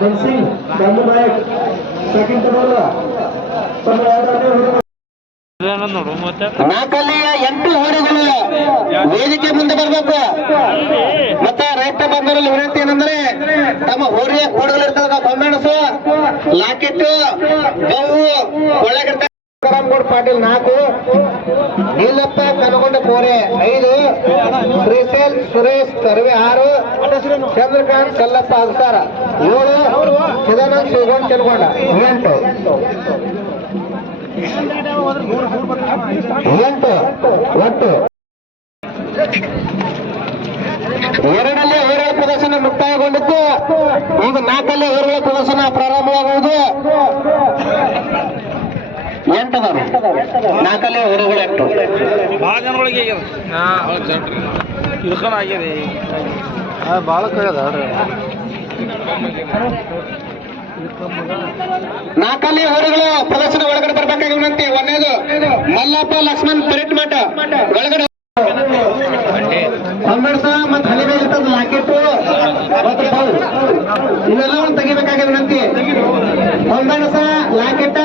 Mensing, Bandu Naik, second Tabola. ನಾಲ್ಕಲ್ಲಿಯ 8 ಹೋರಿಗಳು ವೇದಿಕೆ ಮುಂದೆ ಬರಬೇಕು. ಮತ್ತೆ ರೈತ ಬಂಧುಗಳಲ್ಲಿ ವಿನಂತಿ ಏನಂದ್ರೆ ತಮ್ಮ ಹೋರಿಯ ಕೋಡುಗಳಿರ್ತದ ಕೊಂಬೆಣಸು, ಲಾಕೆಟ್ಟು, ಬಹು ಒಳಗಿರ್ತ ಪಾಟೀಲ್ 4, ನೀಲಪ್ಪ ಕನಗೊಂಡ ಕೋರೆ 5, ಶ್ರೀಶೈಲ್ ಸುರೇಶ್ ಕರ್ವೆ 6, ಚಂದ್ರಕಾಂತ್ ಕಲ್ಲಪ್ಪ ಅಗಸಾರ 7, ಚಿದಾನಂದ್ ಶಿವಗೊಂಡ್ ಚನ್ಗೊಂಡ 8 ಒಟ್ಟು. ಎರಡನೇ ಹೋರಾಟ ಪ್ರದರ್ಶನ ಮುಕ್ತಾಯಗೊಂಡಿತ್ತು. ಈಗ 4ನೇ ಹೋರಾಟ ಪ್ರದರ್ಶನ ಪ್ರಾರಂಭವಾಗುವುದು. 8 4ನೇ ಹೋರಿಗಳು 8 ಭಾಳ ಜನಗಳಿಗೆ ಇಳ್ಕೊಂಡು ಆಗ್ಯದ ಭಾಳ ಕಳೆದ 4ನೇ ಹೋರಿಗಳು ಪ್ರದರ್ಶನ ಒಳಗಡೆ ಬರ್ಬೇಕಾಗಿ ವಿನಂತಿ. 1ನೇದು ಮಲ್ಲಪ್ಪ ಲಕ್ಷ್ಮಣ್ ಪೆರಿಟ್ ಮಠ ಒಳಗಡೆ ಕೊಂಬೆಣಸ ಮತ್ತು ಹನಿ ಮೇಲೆ ಇರ್ತದ ಲಾಕೆಟ್ಟು ಮತ್ತು ಇವೆಲ್ಲವನ್ನು ತೆಗಿಬೇಕಾಗಿ ವಿನಂತಿ. ಕೊಂಬೆಣಸ, ಲಾಕೆಟ್